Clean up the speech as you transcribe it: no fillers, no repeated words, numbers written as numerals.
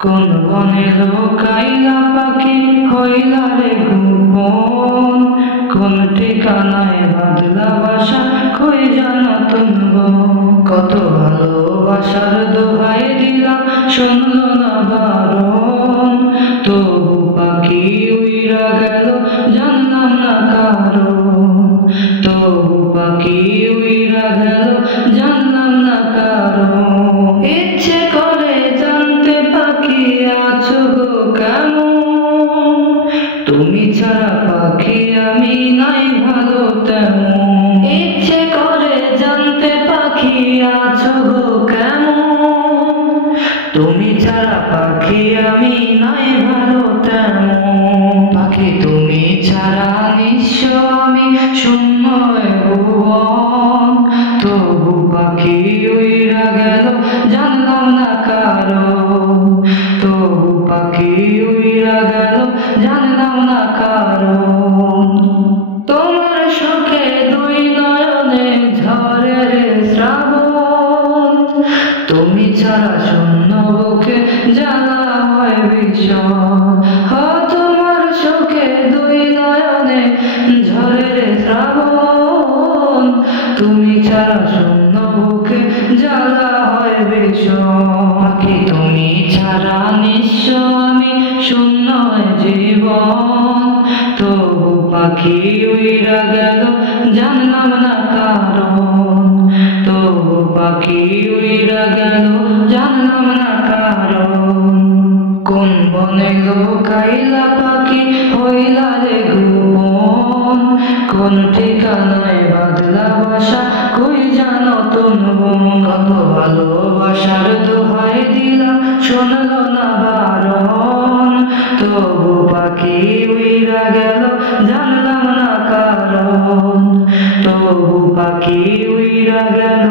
কোন বনে লুকাইলা পাখি হইলা রে গোপন, কোন ঠিকানায় বাঁধলা বাসা কই জানা তুমি। কত ভালোবাসার দোহাই দিলাম শুনলো না বারণ, তবু পাখি উইরা গেল জানলাম না কারণ। তবু পাখি উইরা গেল জানলাম না কারণ। ইচ্ছে করে জানতে পাখি আছো গো কেমন, তুমি ছাড়া পাখি আমি নাই ভালো তেমন। ইচ্ছে করে জানতে পাখি আছো গো কেমন, তুমি ছাড়া পাখি আমি নাই ভালো তেমন। পাখি তুমি ছাড়া নিঃস্ব আমি শূন্য ভুবন, তবু পাখি উইরা গেল জানলাম না কারণ। তবু পাখি উইরা গেল জানলাম না কারণ। তোমার সুখে দুই নয়নে ঝরে রে শ্রাবণ, তুমি ছাড়া শূন্য বুকে জ্বালা হয় ভীষণ। তোমার সুখে দুই নয়নে ঝরে রে শ্রাবণ, তুমি ছাড়া শূন্য বুকে জ্বালা হয় ভীষণ। পাখি তুমি ছাড়া নিঃস্ব আমি শূন্য জীবন, তবু পাখি উইরা গেল জানলাম না কারণ। তবু পাখি উইরা গেল জানলাম না কারণ। কোন বনে লুকাইলা পাখি হইলা রে গোপন, কোন ঠিকানায় বাঁধলা বাসা কই জানো তুমি। কত ভালোবাসার দোহাই দিলাম শুনলো না বারণ, তবু পাখি উইরা গেল জানলাম না কারণ। তবু পাখি উইরা গেল